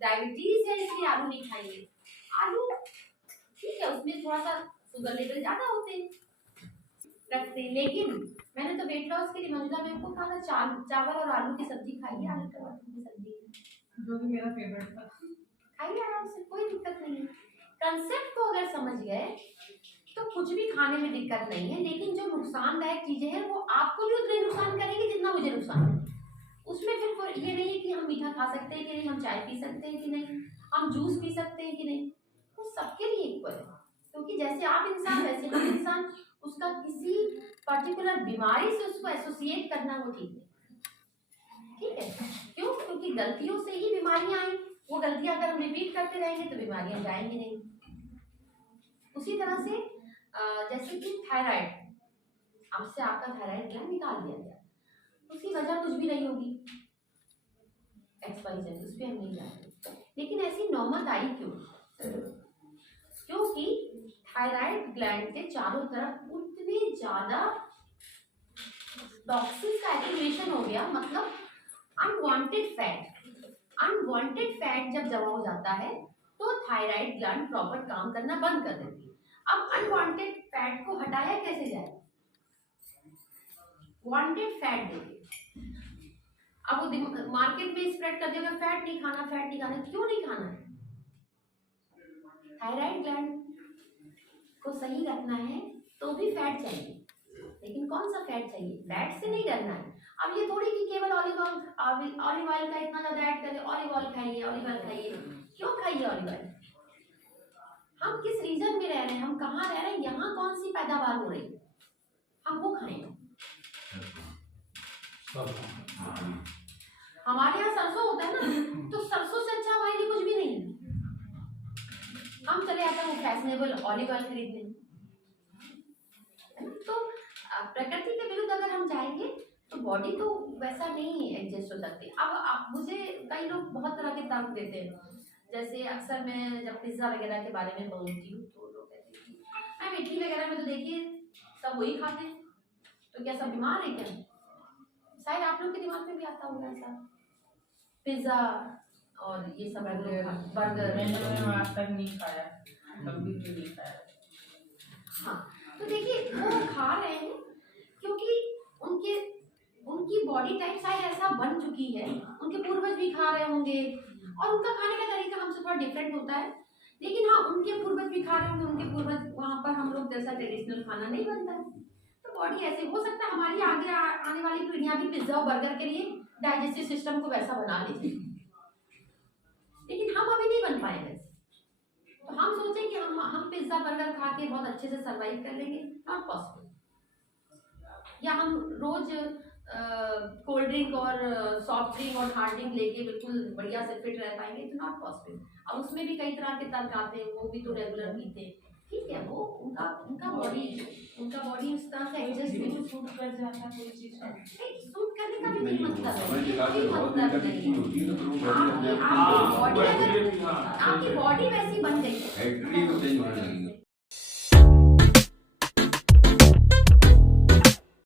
Diabetes है इसलिए आलू नहीं खाइए। आलू ठीक है, उसमें थोड़ा सा शुगर लेवल ज्यादा होते हैं रखते हैं, लेकिन मैंने तो वेट लॉस के लिए मंजुला मैम को कहा था चावल और आलू की सब्जी खाइए, आलू टमाटर की सब्जी जो कि मेरा फेवरेट था। खाइए आराम से, कोई दिक्कत नहीं है। कंसेप्ट को अगर समझ गए तो कुछ भी खाने में दिक्कत नहीं है, लेकिन जो नुकसानदायक चीजें हैं वो आपको भी उतने नुकसान करेंगी जितना मुझे नुकसान है। उसमें फिर ये नहीं है कि हम मीठा खा सकते हैं कि नहीं, हम चाय पी सकते हैं कि नहीं, हम जूस पी सकते हैं कि नहीं, तो सबके लिए इक्वल है। क्योंकि जैसे आप इंसान वैसे हम इंसान, उसका किसी पर्टिकुलर बीमारी से उसको एसोसिएट करना वो ठीक नहीं। ठीक है, क्यों? क्योंकि गलतियों से ही बीमारियां आई, वो गलतियां अगर हम रिपीट करते रहेंगे तो बीमारियां जाएंगी नहीं। उसी तरह से जैसे कि थायराइड, आपसे आपका थायराइड ग्लैंड निकाल दिया गया, उसकी वजह कुछ भी नहीं होगी, XYZ, उस पर हम नहीं जाएंगे, लेकिन ऐसी नौबत आई क्यों? क्योंकि थायराइड ग्लैंड के चारों तरफ उतने ज्यादा टॉक्सिन का एक्यूमुलेशन हो गया, मतलब अनवांटेड फैट जब जमा हो जाता है तो थायराइड ग्लैंड प्रॉपर काम करना बंद कर देती है। अब अनवांटेड फैट को हटाया कैसे जाए? वांटेड फैट देंगे। अब वो मार्केट में स्प्रेड कर देगा फैट नहीं खाना, फैट नहीं खाना। क्यों नहीं खाना है? थायराइड ग्लैंड को सही रखना है तो भी फैट चाहिए, लेकिन कौन सा फैट चाहिए? फैट से नहीं करना है। अब ये थोड़ी कि केवल ऑलिव ऑयल का इतना ज्यादा ऐड करें, ऑलिव ऑयल खाइए। क्यों खाइए ऑलिव ऑयल? हम किस रीजन में रह रहे हैं, हम कहाँ रह रहे हैं, यहाँ कौन सी पैदावार हो रही है, हम वो खाएं। हमारे यहाँ सरसों होता है ना, तो सरसों से अच्छा हमारे लिए कुछ भी नहीं है। हम चले आते हैं फैशनेबल ऑलिव ऑयल खरीदने। तो प्रकृति के विरुद्ध अगर हम जाएंगे तो बॉडी तो वैसा नहीं एडजस्ट हो सकती। अब मुझे कई लोग बहुत तरह के तर्क देते हैं, जैसे अक्सर मैं जब पिज्जा वगैरह के बारे में बोलती हूँ तो लोग कहते हैं मैम इडली वगैरह में तो देखिए सब वही खाते हैं, तो क्या सब बीमार है क्या? शायद आप लोग के दिमाग में भी आता होगा ऐसा, पिज्जा और ये सब बर्गर मैंने आज तक नहीं खाया, कभी भी नहीं खाया। हाँ, तो देखिए वो खा रहे हैं क्योंकि उनकी बॉडी टाइप शायद ऐसा बन चुकी है, उनके पूर्वज भी खा रहे होंगे और उनका खाने का तरीका हमसे थोड़ा डिफरेंट होता है, लेकिन हाँ उनके पूर्वज भी खा रहे होंगे, उनके पूर्वज वहाँ पर हम लोग जैसा ट्रेडिशनल खाना नहीं बनता है, तो बॉडी ऐसे हो सकता है हमारी आगे आने वाली पीढ़ियां भी पिज्जा और बर्गर के लिए डाइजेस्टिव सिस्टम को वैसा बना लीजिए, लेकिन हम अभी नहीं बन पाए वैसे। तो हम सोचें कि हम पिज्जा बर्गर खा के बहुत अच्छे से सरवाइव कर लेंगे, नॉट पॉसिबल। या हम रोज कोल्ड ड्रिंक और सॉफ्ट ड्रिंक और हार्ड ड्रिंक लेके बिल्कुल बढ़िया से फिट रह पाएंगे, तो नॉट पॉसिबल। अब उसमें भी कई तरह के तर्क आते हैं, वो भी तो रेगुलर पीते हैं, ठीक है, वो उनका बॉडी उस तरह से एडजस्ट सूट कर जाता कोई चीज सूट करने का भी नहीं मतलब है। आपकी बॉडी वैसी बन गई